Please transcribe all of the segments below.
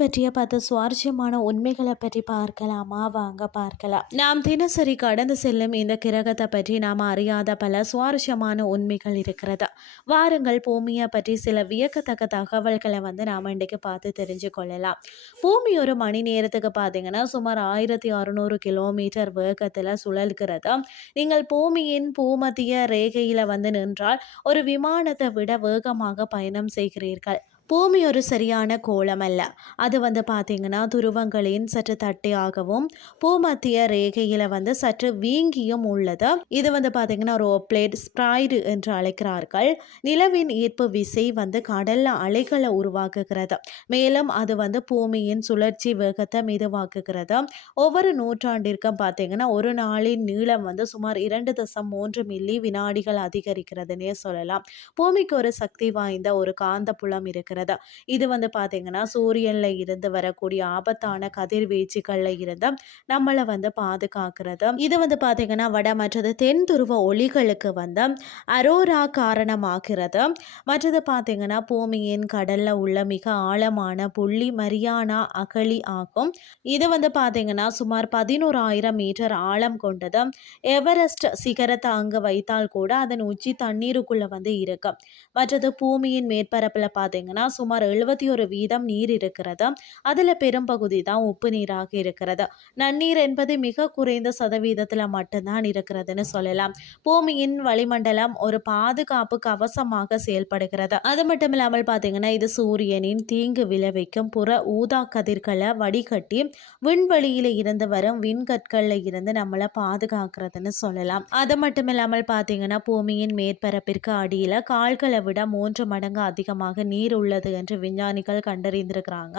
பற்றிய பத்து சுவாரஸ்யமான உண்மைகளை பற்றி பார்க்கலாமா? வாங்க பார்க்கலாம். நாம் தினசரி கடந்து செல்லும் இந்த கிரகத்தை பற்றி நாம் அறியாத பல சுவாரஸ்யமான உண்மைகள் இருக்கிறது? வாருங்கள் பூமியை பற்றி சில வியக்கத்தக்க தகவல்களை வந்து நாம் இன்றைக்கு பார்த்து தெரிஞ்சு கொள்ளலாம். பூமி ஒரு மணி நேரத்துக்கு பார்த்தீங்கன்னா சுமார் ஆயிரத்தி அறுநூறு கிலோமீட்டர் வேகத்தில் சுழல்கிறது? நீங்கள் பூமியின் பூமத்திய ரேகையில் வந்து நின்றால் ஒரு விமானத்தை விட வேகமாக பயணம் செய்கிறீர்கள். பூமி ஒரு சரியான கோளம் அல்ல. அது வந்து பார்த்திங்கன்னா துருவங்களின் சற்று தட்டையாகவும் பூமத்திய ரேகையில் வந்து சற்று வீங்கியும் உள்ளது. இது வந்து பார்த்திங்கன்னா ஒரு பிளேட் ஸ்ப்ரைடு என்று அழைக்கிறார்கள். நிலவின் ஈர்ப்பு விசை வந்து கடலில் அலைகளை உருவாக்குகிறது. மேலும் அது வந்து பூமியின் சுழற்சி வேகத்தை மெதுவாக்குகிறது. ஒவ்வொரு நூற்றாண்டிற்கும் பார்த்தீங்கன்னா ஒரு நாளின் நீளம் வந்து சுமார் இரண்டு தசம் மூன்று மில்லி வினாடிகள் அதிகரிக்கிறதுனே சொல்லலாம். பூமிக்கு ஒரு சக்தி வாய்ந்த ஒரு காந்த புலம் இருக்கிறது. இருக்கிறது. இது வந்து பார்த்தீங்கன்னா சூரியனில் இருந்து வரக்கூடிய ஆபத்தான கதிர்வீச்சுகளில் இருந்து நம்மளை வந்து பாதுகாக்கிறது. இது வந்து பார்த்தீங்கன்னா வட மற்றது தென் துருவ ஒளிகளுக்கு வந்து அரோரா காரணமாகிறது. மற்றது பார்த்தீங்கன்னா பூமியின் கடலில் உள்ள மிக ஆழமான புள்ளி மரியானா அகழி ஆகும். இது வந்து பார்த்தீங்கன்னா சுமார் பதினோராயிரம் மீட்டர் ஆழம் கொண்டது. எவரெஸ்ட் சிகரத்தை அங்கே வைத்தால் கூட அதன் உச்சி தண்ணீருக்குள்ளே வந்து இருக்கும் மற்றது பூமியின் மேற்பரப்பில் பார்த்தீங்கன்னா சுமார் எழுபத்தி ஒரு வீதம் நீர் இருக்கிறது. அதில் பெரும்பகுதி தான் உப்பு நீராக இருக்கிறது. நன்னீர் என்பது மிக குறைந்த சதவீதத்தில் மட்டும்தான் இருக்கிறதுன்னு சொல்லலாம். பூமியின் வளிமண்டலம் ஒரு பாதுகாப்பு கவசமாக செயல்படுகிறது. அது மட்டும் இல்லாமல் பார்த்தீங்கன்னா இது சூரியனின் தீங்கு விளைவிக்கும் புற ஊதா கதிர்களை வடிகட்டி விண்வெளியில இருந்து வரும் விண்கற்களில் இருந்து நம்மளை பாதுகாக்கிறதுன்னு சொல்லலாம். அது மட்டும் இல்லாமல் பார்த்தீங்கன்னா பூமியின் மேற்பரப்பிற்கு அடியில் கால்களை விட மூன்று மடங்கு அதிகமாக நீர் உள்ள உள்ளது என்று விஞ்ஞானிகள் கண்டறிந்திருக்கிறாங்க.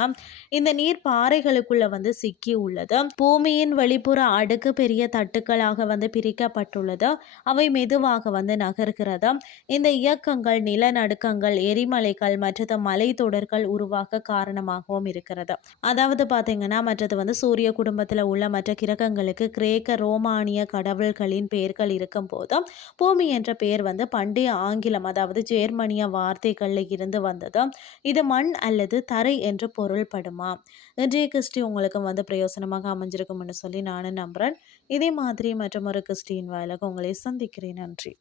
இந்த நீர் பாறைகளுக்குள்ள வந்து சிக்கி உள்ளது. பூமியின் வெளிப்புற அடுக்கு பெரிய தட்டுக்களாக வந்து பிரிக்கப்பட்டுள்ளது. அவை மெதுவாக வந்து நகர்கிறது. இந்த இயக்கங்கள் நிலநடுக்கங்கள் எரிமலைகள் மற்றது மலை தொடர்கள் உருவாக காரணமாகவும் இருக்கிறது. அதாவது பார்த்தீங்கன்னா மற்றது வந்து சூரிய குடும்பத்தில் உள்ள மற்ற கிரகங்களுக்கு கிரேக்க ரோமானிய கடவுள்களின் பெயர்கள் இருக்கும் போதும் பூமி என்ற பெயர் வந்து பண்டைய ஆங்கிலம் அதாவது ஜேர்மனிய வார்த்தைகளில் இருந்து வந்தது. இது மண் அல்லது தரை என்று பொருள்படுமா? இன்றைய கிறிஸ்டி உங்களுக்கு வந்து பிரயோசனமாக அமைஞ்சிருக்கும்னு சொல்லி நானும் நம்புகிறேன் இதே மாதிரி மற்றும் ஒரு கிறிஸ்டியின் வாயிலாக உங்களை சந்திக்கிறேன். நன்றி.